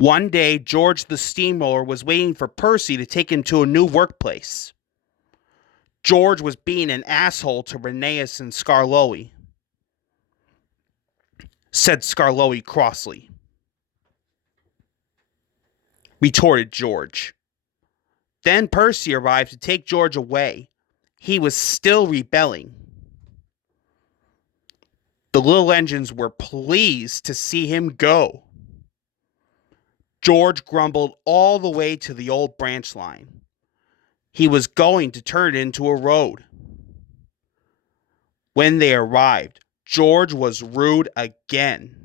One day, George the steamroller was waiting for Percy to take him to a new workplace. George was being an asshole to Rheneas and Scarloey, said Scarloey crossly. Retorted George. Then Percy arrived to take George away. He was still rebelling. The little engines were pleased to see him go. George grumbled all the way to the old branch line. He was going to turn it into a road. When they arrived, George was rude again,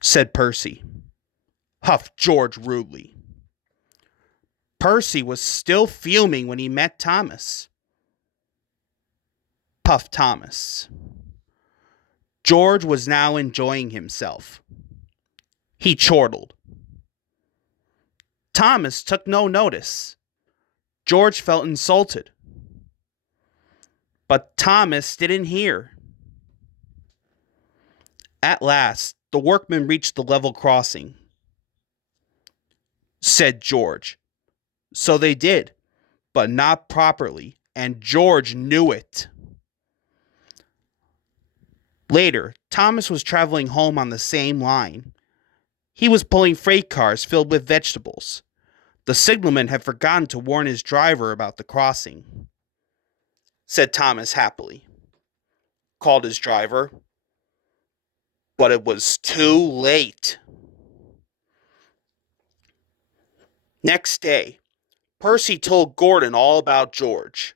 said Percy. Huffed George rudely. Percy was still fuming when he met Thomas. Puffed Thomas. George was now enjoying himself. He chortled. Thomas took no notice. George felt insulted. But Thomas didn't hear. At last, the workmen reached the level crossing. Said George. So they did, but not properly, and George knew it. Later, Thomas was traveling home on the same line. He was pulling freight cars filled with vegetables. The signalman had forgotten to warn his driver about the crossing, said Thomas happily. Called his driver. But it was too late. Next day, Percy told Gordon all about George.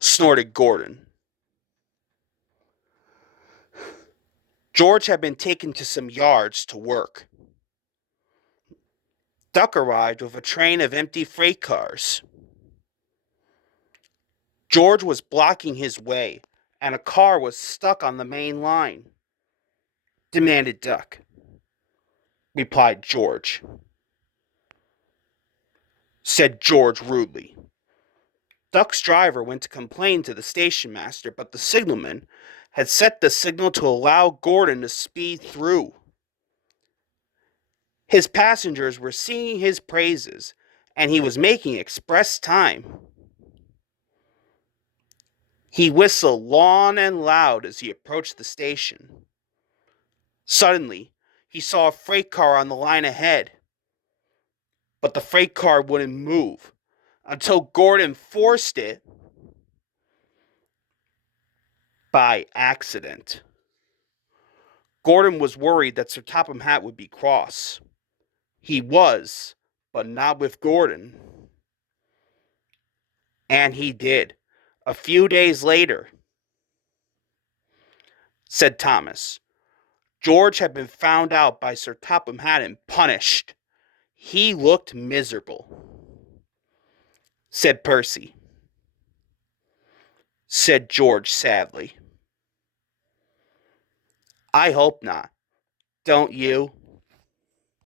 Snorted Gordon. George had been taken to some yards to work. Duck arrived with a train of empty freight cars. George was blocking his way, and a car was stuck on the main line. Demanded Duck. Replied George. Said George rudely. Duck's driver went to complain to the station master, but the signalman had set the signal to allow Gordon to speed through. His passengers were singing his praises, and he was making express time. He whistled long and loud as he approached the station. Suddenly, he saw a freight car on the line ahead, but the freight car wouldn't move until Gordon forced it by accident. Gordon was worried that Sir Topham Hatt would be cross. He was, but not with Gordon. And he did. A few days later, said Thomas. George had been found out by Sir Topham Hatt and punished. He looked miserable, said Percy. Said George sadly. I hope not. Don't you?